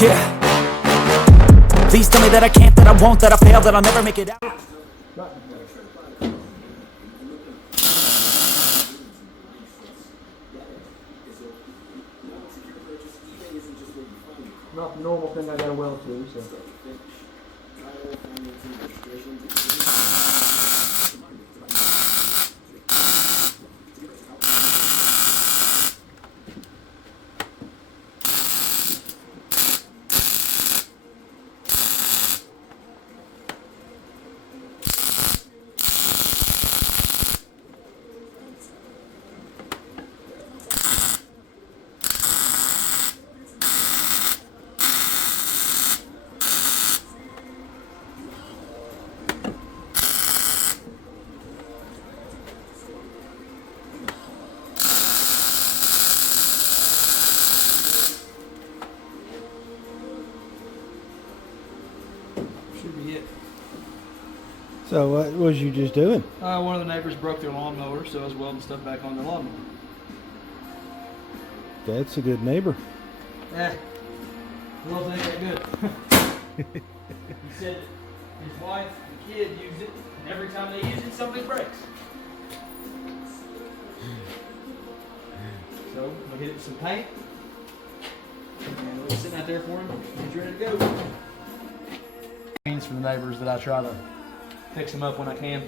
Yeah. Please tell me that I can't, that I won't, that I fail, that I'll never make it out. Not the normal thing I gotta weld to, so. Should be it. So what was you just doing? One of the neighbors broke their lawnmower, so I was welding stuff back on their lawnmower. That's a good neighbor. Yeah. Well, ain't that good. He said his wife and kid use it, and every time they use it, something breaks. So we'll hit it with some paint, and we're sitting out there for him. He's ready to go. Means for the neighbors that I try to fix them up when I can.